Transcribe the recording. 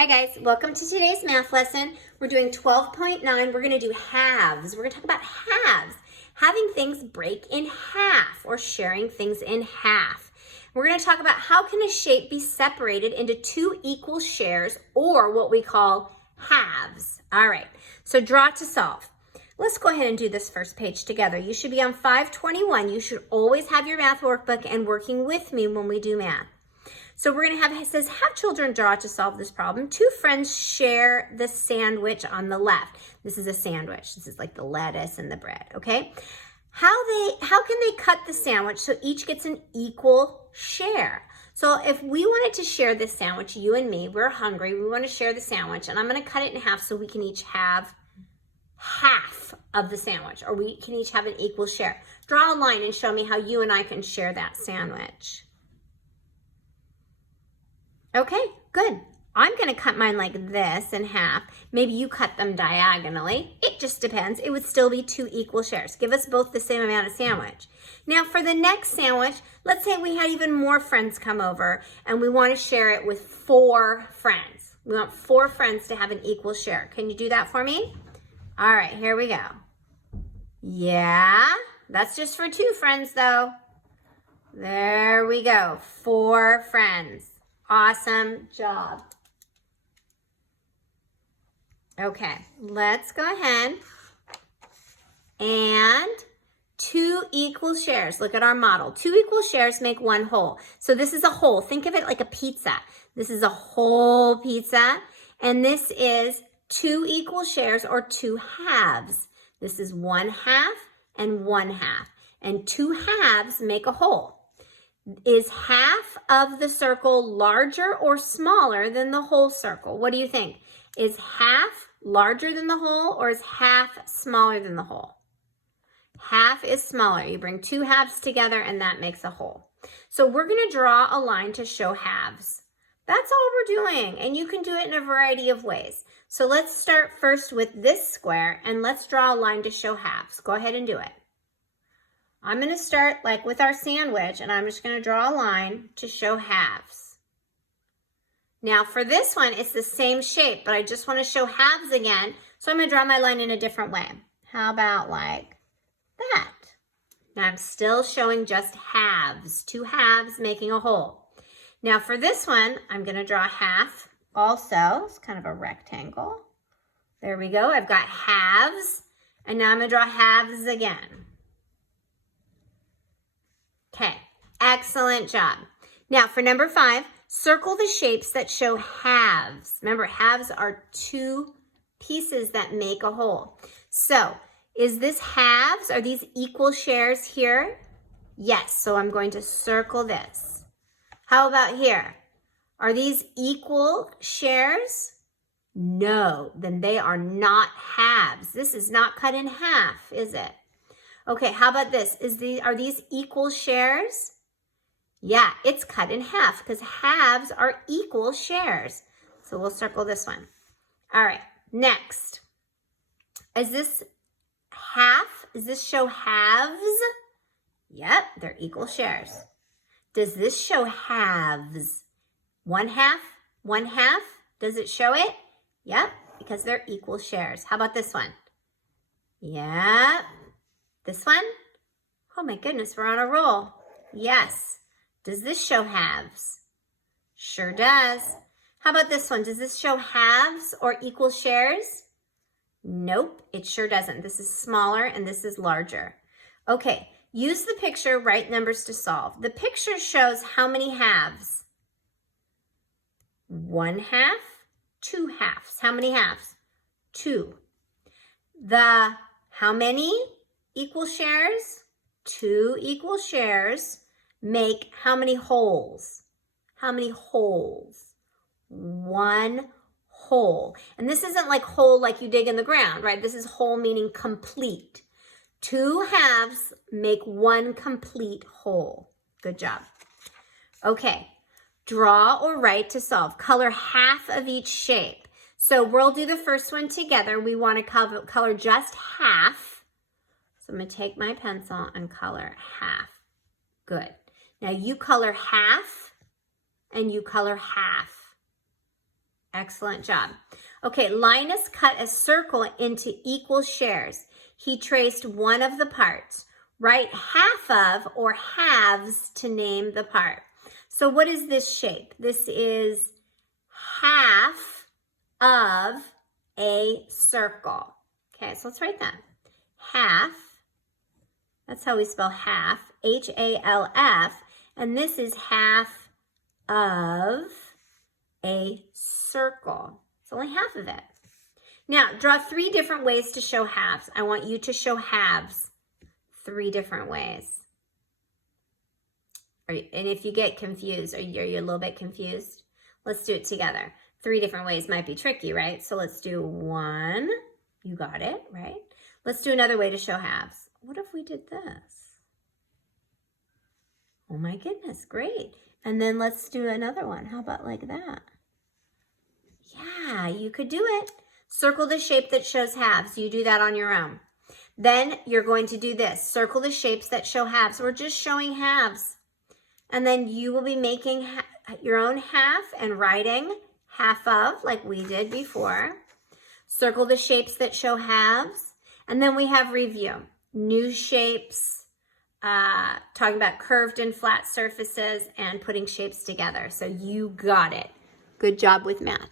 Hi guys, welcome to today's math lesson. We're doing 12.9. We're going to do halves. We're going to talk about halves, having things break in half or sharing things in half. We're going to talk about how can a shape be separated into two equal shares or what we call halves. All right, so draw to solve. Let's go ahead and do this first page together. You should be on 521. You should always have your math workbook and working with me when we do math. So we're going to have, it says, have children draw to solve this problem. Two friends share the sandwich on the left. This is a sandwich. This is like the lettuce and the bread, okay? How can they cut the sandwich so each gets an equal share? So if we wanted to share this sandwich, you and me, we're hungry, we want to share the sandwich, and I'm going to cut it in half so we can each have half of the sandwich, or we can each have an equal share. Draw a line and show me how you and I can share that sandwich. Okay, good. I'm going to cut mine like this in half. Maybe you cut them diagonally. It just depends. It would still be two equal shares. Give us both the same amount of sandwich. Now for the next sandwich, let's say we had even more friends come over and we want to share it with 4 friends. We want 4 friends to have an equal share. Can you do that for me? All right, here we go. Yeah, that's just for 2 friends though. There we go, 4 friends. Awesome job. Okay, let's go ahead and 2 equal shares. Look at our model. 2 equal shares make 1 whole. So this is a whole. Think of it like a pizza. This is a whole pizza, and this is 2 equal shares or 2 halves. This is 1 half and 1 half, and 2 halves make a whole. Is half of the circle larger or smaller than the whole circle? What do you think? Is half larger than the whole, or is half smaller than the whole? Half is smaller. You bring 2 halves together and that makes a whole. So we're going to draw a line to show halves. That's all we're doing, and you can do it in a variety of ways. So let's start first with this square and let's draw a line to show halves. Go ahead and do it. I'm going to start like with our sandwich, and I'm just going to draw a line to show halves. Now for this one, it's the same shape, but I just want to show halves again, so I'm going to draw my line in a different way. How about like that? Now I'm still showing just halves, 2 halves making a whole. Now for this one, I'm going to draw half also. It's kind of a rectangle. There we go. I've got halves, and now I'm going to draw halves again. Okay, excellent job. Now for number 5, circle the shapes that show halves. Remember, halves are 2 pieces that make a whole. So is this halves? Are these equal shares here? Yes, so I'm going to circle this. How about here? Are these equal shares? No, then they are not halves. This is not cut in half, is it? Okay, how about this? Are these equal shares? Yeah, it's cut in half because halves are equal shares. So we'll circle this one. All right, next. Is this half? Does this show halves? Yep, they're equal shares. Does this show halves? 1 half, 1 half? Does it show it? Yep, because they're equal shares. How about this one? Yep. This one? Oh my goodness, we're on a roll. Yes. Does this show halves? Sure does. How about this one? Does this show halves or equal shares? Nope, it sure doesn't. This is smaller and this is larger. Okay, use the picture, write numbers to solve. The picture shows how many halves? 1 half, 2 halves. How many halves? 2. How many equal shares? 2 equal shares make how many wholes? How many wholes? 1 whole. And this isn't like whole like you dig in the ground, right? This is whole meaning complete. 2 halves make 1 complete whole. Good job. Okay, draw or write to solve. Color half of each shape. So we'll do the first one together. We want to color just half. So I'm going to take my pencil and color half. Good. Now you color half and you color half. Excellent job. Okay, Linus cut a circle into equal shares. He traced one of the parts. Write half of or halves to name the part. So what is this shape? This is half of a circle. Okay, so let's write that. Half, that's how we spell half, H-A-L-F, and this is half of a circle. It's only half of it. Now, draw 3 different ways to show halves. I want you to show halves 3 different ways. And if you get confused, are you a little bit confused? Let's do it together. 3 different ways might be tricky, right? So let's do 1. You got it, right? Let's do another way to show halves. What if we did this? Oh my goodness, great. And then let's do another one. How about like that? Yeah, you could do it. Circle the shape that shows halves. You do that on your own. Then you're going to do this. Circle the shapes that show halves. We're just showing halves. And then you will be making your own half and writing half of, like we did before. Circle the shapes that show halves. And then we have review. New shapes, talking about curved and flat surfaces, and putting shapes together. So you got it. Good job with math.